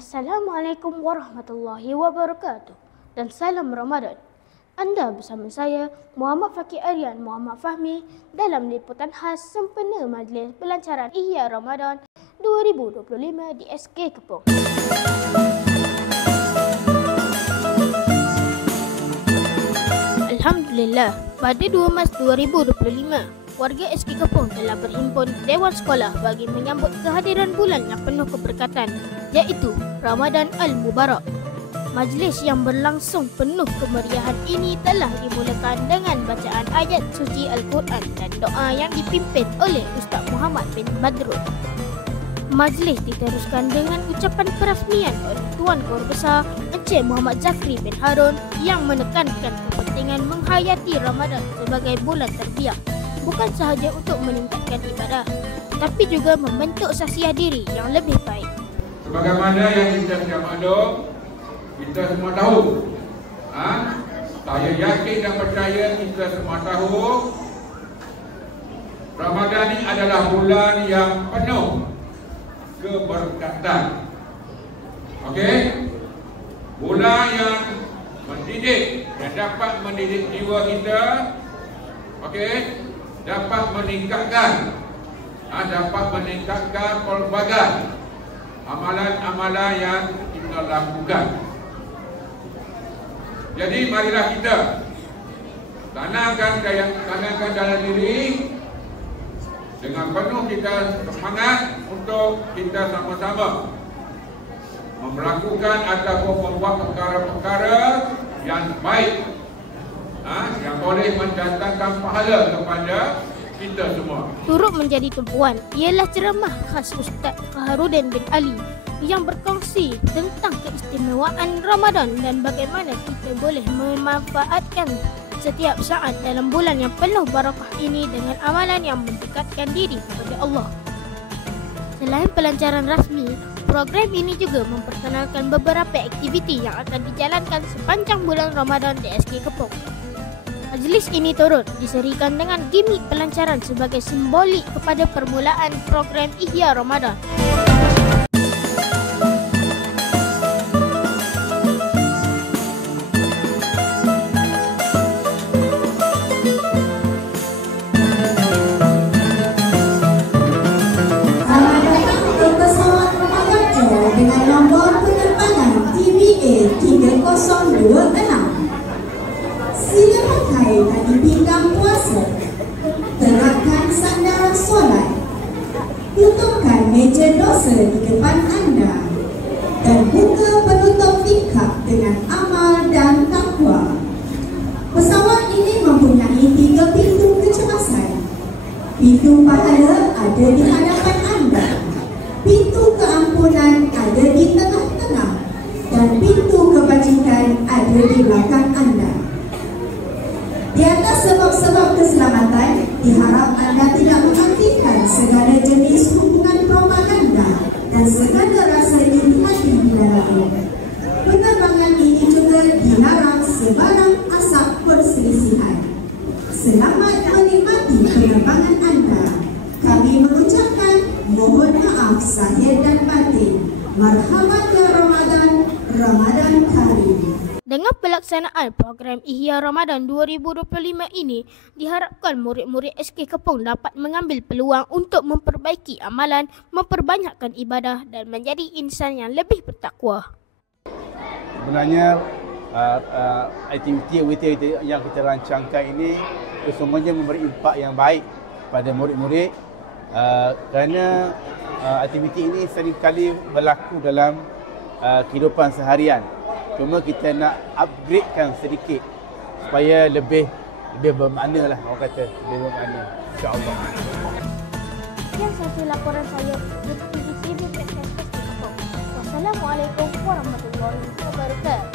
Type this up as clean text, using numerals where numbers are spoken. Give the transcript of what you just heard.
Assalamualaikum warahmatullahi wabarakatuh dan salam Ramadan. Anda bersama saya Muhammad Fakir Aryan Muhammad Fahmi dalam liputan khas sempena Majlis Pelancaran Ihya Ramadan 2025 di SK Kepong. Alhamdulillah, pada 2 Mac 2025 warga SK Kepong telah berhimpun Dewan Sekolah bagi menyambut kehadiran bulan yang penuh keberkatan, iaitu Ramadan Al-Mubarak. Majlis yang berlangsung penuh kemeriahan ini telah dimulakan dengan bacaan ayat suci Al-Quran dan doa yang dipimpin oleh Ustaz Muhammad bin Badrul. Majlis diteruskan dengan ucapan perasmian oleh Tuan Guru Besar Encik Muhammad Zakri bin Harun yang menekankan kepentingan menghayati Ramadan sebagai bulan terbiak, bukan sahaja untuk meningkatkan ibadah, tapi juga membentuk sasiah diri yang lebih baik. Sebagaimana yang kita siap maklum, kita semua tahu, saya yakin dan percaya kita semua tahu, Ramadan ini adalah bulan yang penuh keberkatan. Okey? Bulan yang mendidik dan dapat mendidik jiwa kita. Okey? Dapat meningkatkan pelbagai amalan-amalan yang kita lakukan. Jadi marilah kita tanamkan dalam diri dengan penuh kita semangat untuk kita sama-sama melakukan ataupun membuat perkara-perkara yang baik, yang boleh mendatangkan pahala kepada kita semua. Turut menjadi tumpuan ialah ceramah khas Ustaz Faharudin bin Ali yang berkongsi tentang keistimewaan Ramadan dan bagaimana kita boleh memanfaatkan setiap saat dalam bulan yang penuh barakah ini dengan amalan yang mendekatkan diri kepada Allah. Selain pelancaran rasmi, program ini juga memperkenalkan beberapa aktiviti yang akan dijalankan sepanjang bulan Ramadan di SK Kepong. Majlis ini turut diserikan dengan gimik pelancaran sebagai simbolik kepada permulaan program Ihya Ramadan. Dengan nombor penerbangan TBA 3026. Sila pakai tali pinggang puasa. Terapkan sandaran solat. Tutupkan meja dosa di depan anda. Dan buka penutup tingkap dengan amal dan takwa. Pesawat ini mempunyai 3 pintu kecemasan. Pintu pahala ada di hadapan anda. Pintu keampunan ada di tengah-tengah dan pintu kebajikan ada di belakang anda. Di atas sebab-sebab keselamatan, diharap anda tidak menghentikan segala jenis hubungan propaganda dan segala rasa iri hati dilarang. Penerbangan ini juga dilarang sebarang asap perselisihan. Selamat menikmati penerbangan anda. Kami mengucapkan mohon maaf zahir dan batin. Marhaban ya Ramadan, Ramadan Karim. Dengan pelaksanaan program Ihya Ramadan 2025 ini, diharapkan murid-murid SK Kepong dapat mengambil peluang untuk memperbaiki amalan, memperbanyakkan ibadah dan menjadi insan yang lebih bertakwa. Sebenarnya aktiviti yang kita rancangkan ini sesungguhnya memberi impak yang baik pada murid-murid. Kerana aktiviti ini seringkali berlaku dalam kehidupan seharian. Cuma kita nak upgradekan sedikit supaya lebih bermakna lah, orang kata lebih bermakna, insya-Allah. Sekian sahaja laporan saya dari TV Podcast. Wassalamualaikum warahmatullahi wabarakatuh.